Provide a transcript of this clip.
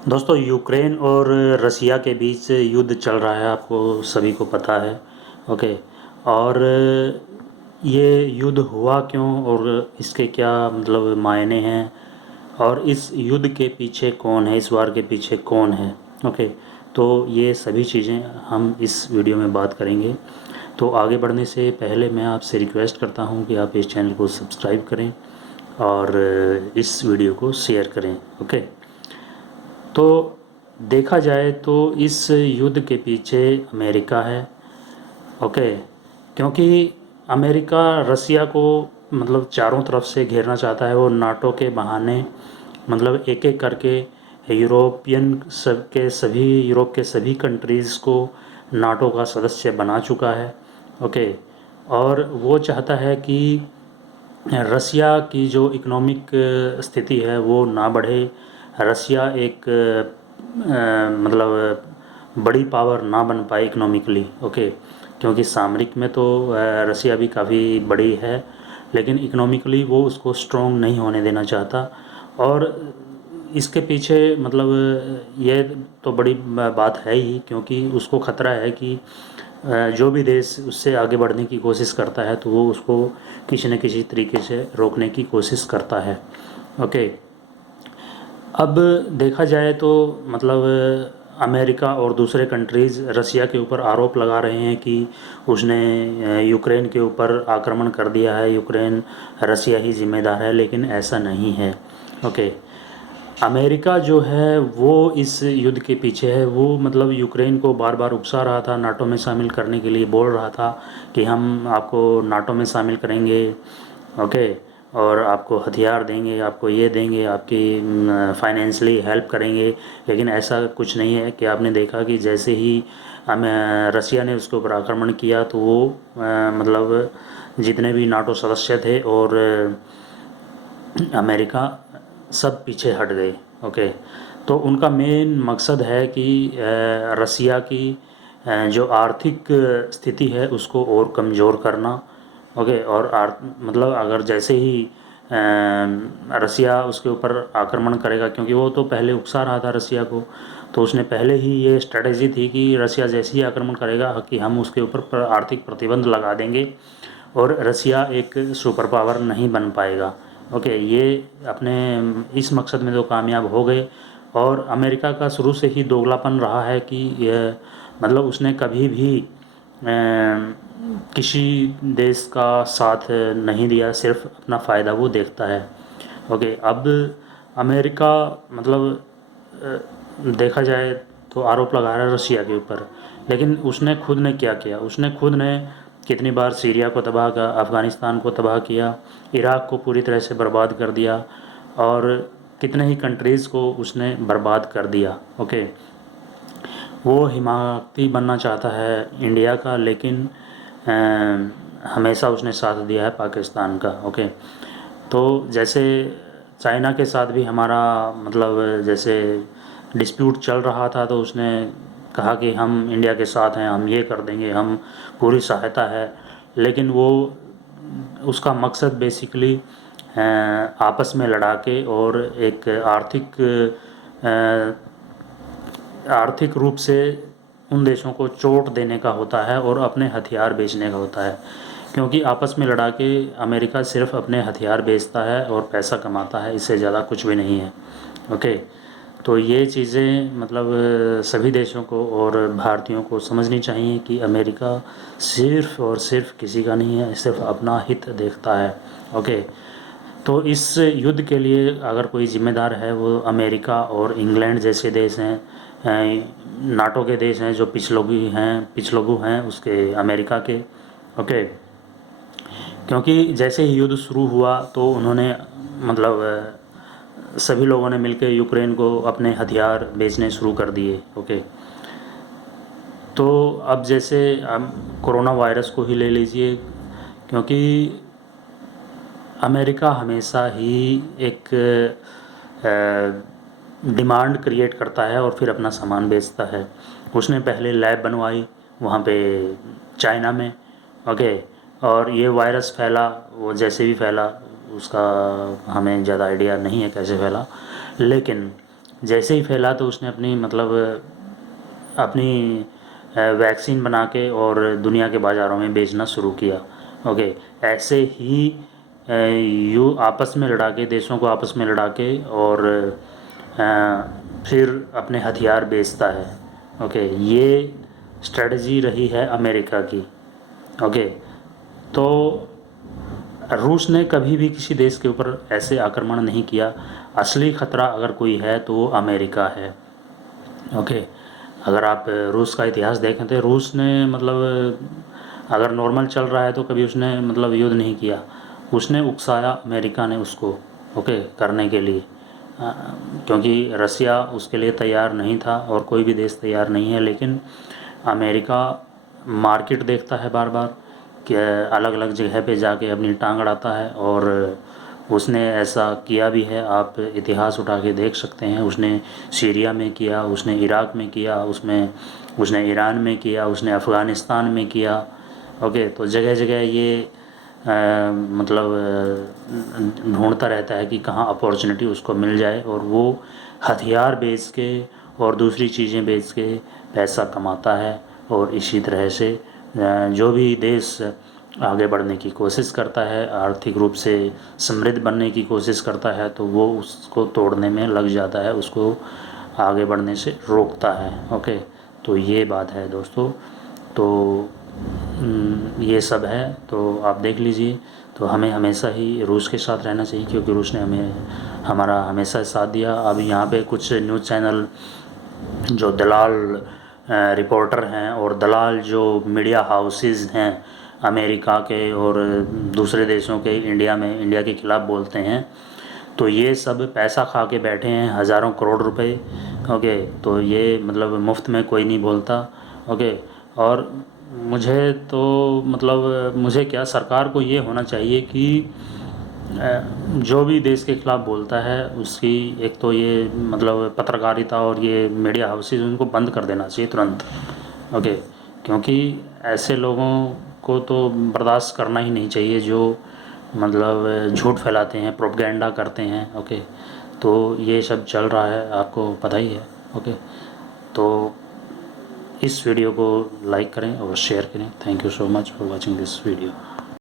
दोस्तों, यूक्रेन और रसिया के बीच युद्ध चल रहा है, आपको सभी को पता है। ओके। और ये युद्ध हुआ क्यों और इसके क्या मतलब मायने हैं, और इस युद्ध के पीछे कौन है, इस वार के पीछे कौन है। ओके। तो ये सभी चीज़ें हम इस वीडियो में बात करेंगे। तो आगे बढ़ने से पहले मैं आपसे रिक्वेस्ट करता हूँ कि आप इस चैनल को सब्सक्राइब करें और इस वीडियो को शेयर करें। ओके। तो देखा जाए तो इस युद्ध के पीछे अमेरिका है। ओके। क्योंकि अमेरिका रसिया को मतलब चारों तरफ से घेरना चाहता है और नाटो के बहाने मतलब एक एक करके यूरोप के सभी कंट्रीज़ को नाटो का सदस्य बना चुका है। ओके। और वो चाहता है कि रसिया की जो इकोनॉमिक स्थिति है वो ना बढ़े। रसिया एक मतलब बड़ी पावर ना बन पाए इकोनॉमिकली। ओके। क्योंकि सामरिक में तो रसिया भी काफ़ी बड़ी है, लेकिन इकोनॉमिकली वो उसको स्ट्रॉन्ग नहीं होने देना चाहता। और इसके पीछे मतलब ये तो बड़ी बात है ही, क्योंकि उसको ख़तरा है कि जो भी देश उससे आगे बढ़ने की कोशिश करता है तो वो उसको किसी न किसी तरीके से रोकने की कोशिश करता है। ओके। अब देखा जाए तो मतलब अमेरिका और दूसरे कंट्रीज़ रसिया के ऊपर आरोप लगा रहे हैं कि उसने यूक्रेन के ऊपर आक्रमण कर दिया है, यूक्रेन रसिया ही जिम्मेदार है, लेकिन ऐसा नहीं है। ओके। अमेरिका जो है वो इस युद्ध के पीछे है। वो मतलब यूक्रेन को बार बार उकसा रहा था, नाटो में शामिल करने के लिए बोल रहा था कि हम आपको नाटो में शामिल करेंगे। ओके। और आपको हथियार देंगे, आपको ये देंगे, आपकी फाइनेंशियली हेल्प करेंगे। लेकिन ऐसा कुछ नहीं है कि आपने देखा कि जैसे ही हमें रसिया ने उसके ऊपर आक्रमण किया तो वो मतलब जितने भी नाटो सदस्य थे और अमेरिका सब पीछे हट गए। ओके। तो उनका मेन मकसद है कि रसिया की जो आर्थिक स्थिति है उसको और कमज़ोर करना। ओके। और मतलब अगर जैसे ही रसिया उसके ऊपर आक्रमण करेगा, क्योंकि वो तो पहले उकसा रहा था रसिया को, तो उसने पहले ही ये स्ट्रेटजी थी कि रसिया जैसे ही आक्रमण करेगा कि हम उसके ऊपर आर्थिक प्रतिबंध लगा देंगे और रसिया एक सुपर पावर नहीं बन पाएगा। ओके। ये अपने इस मकसद में तो कामयाब हो गए। और अमेरिका का शुरू से ही दोगलापन रहा है कि मतलब उसने कभी भी किसी देश का साथ नहीं दिया, सिर्फ अपना फ़ायदा वो देखता है। ओके। अब अमेरिका मतलब देखा जाए तो आरोप लगा रहा है रसिया के ऊपर, लेकिन उसने खुद ने क्या किया? उसने खुद ने कितनी बार सीरिया को तबाह किया, अफ़गानिस्तान को तबाह किया, इराक़ को पूरी तरह से बर्बाद कर दिया, और कितने ही कंट्रीज़ को उसने बर्बाद कर दिया। ओके। वो हिमायती बनना चाहता है इंडिया का, लेकिन हमेशा उसने साथ दिया है पाकिस्तान का। ओके। तो जैसे चाइना के साथ भी हमारा मतलब जैसे डिस्प्यूट चल रहा था, तो उसने कहा कि हम इंडिया के साथ हैं, हम ये कर देंगे, हम पूरी सहायता है। लेकिन वो उसका मकसद बेसिकली आपस में लड़ा के और एक आर्थिक रूप से उन देशों को चोट देने का होता है और अपने हथियार बेचने का होता है। क्योंकि आपस में लड़ा के अमेरिका सिर्फ अपने हथियार बेचता है और पैसा कमाता है, इससे ज़्यादा कुछ भी नहीं है। ओके। तो ये चीज़ें मतलब सभी देशों को और भारतीयों को समझनी चाहिए कि अमेरिका सिर्फ और सिर्फ किसी का नहीं है, सिर्फ अपना हित देखता है। ओके। तो इस युद्ध के लिए अगर कोई ज़िम्मेदार है वो अमेरिका और इंग्लैंड जैसे देश हैं, नाटो के देश हैं जो पिछलग्गू हैं उसके अमेरिका के। ओके। क्योंकि जैसे ही युद्ध शुरू हुआ तो उन्होंने मतलब सभी लोगों ने मिलकर यूक्रेन को अपने हथियार बेचने शुरू कर दिए। ओके। तो अब जैसे हम कोरोना वायरस को ही ले लीजिए, क्योंकि अमेरिका हमेशा ही एक डिमांड क्रिएट करता है और फिर अपना सामान बेचता है। उसने पहले लैब बनवाई वहाँ पे चाइना में। ओके। और ये वायरस फैला, वो जैसे भी फैला उसका हमें ज़्यादा आइडिया नहीं है कैसे फैला, लेकिन जैसे ही फैला तो उसने अपनी मतलब अपनी वैक्सीन बना के और दुनिया के बाज़ारों में बेचना शुरू किया। ओके, ऐसे ही यू आपस में लड़ा के, देशों को आपस में लड़ा के और फिर अपने हथियार बेचता है। ओके, ये स्ट्रेटजी रही है अमेरिका की। ओके, तो रूस ने कभी भी किसी देश के ऊपर ऐसे आक्रमण नहीं किया। असली ख़तरा अगर कोई है तो वो अमेरिका है। ओके, अगर आप रूस का इतिहास देखें तो रूस ने मतलब अगर नॉर्मल चल रहा है तो कभी उसने मतलब युद्ध नहीं किया। उसने उकसाया अमेरिका ने उसको, ओके, करने के लिए, क्योंकि रसिया उसके लिए तैयार नहीं था और कोई भी देश तैयार नहीं है। लेकिन अमेरिका मार्केट देखता है बार बार कि अलग अलग जगह पे जाके अपनी टांग अड़ाता है, और उसने ऐसा किया भी है। आप इतिहास उठा के देख सकते हैं, उसने सीरिया में किया, उसने इराक़ में किया, उसने ईरान में किया, उसने अफ़गानिस्तान में किया। ओके, तो जगह जगह ये मतलब ढूंढता रहता है कि कहाँ अपॉर्चुनिटी उसको मिल जाए, और वो हथियार बेच के और दूसरी चीज़ें बेच के पैसा कमाता है। और इसी तरह से जो भी देश आगे बढ़ने की कोशिश करता है, आर्थिक रूप से समृद्ध बनने की कोशिश करता है, तो वो उसको तोड़ने में लग जाता है, उसको आगे बढ़ने से रोकता है। ओके, तो ये बात है दोस्तों। तो ये सब है, तो आप देख लीजिए। तो हमें हमेशा ही रूस के साथ रहना चाहिए, क्योंकि रूस ने हमारा हमेशा साथ दिया। अब यहाँ पे कुछ न्यूज़ चैनल जो दलाल रिपोर्टर हैं और दलाल जो मीडिया हाउसेस हैं अमेरिका के और दूसरे देशों के, इंडिया के ख़िलाफ़ बोलते हैं, तो ये सब पैसा खा के बैठे हैं, हज़ारों करोड़ रुपए। ओके, तो ये मतलब मुफ्त में कोई नहीं बोलता। ओके, और मुझे तो मतलब मुझे क्या, सरकार को ये होना चाहिए कि जो भी देश के ख़िलाफ़ बोलता है उसकी एक तो ये मतलब पत्रकारिता और ये मीडिया हाउसेज उनको बंद कर देना चाहिए तुरंत। ओके, क्योंकि ऐसे लोगों को तो बर्दाश्त करना ही नहीं चाहिए जो मतलब झूठ फैलाते हैं, प्रोपगेंडा करते हैं। ओके, तो ये सब चल रहा है, आपको पता ही है। ओके, तो इस वीडियो को लाइक करें और शेयर करें। Thank you so much for watching this video.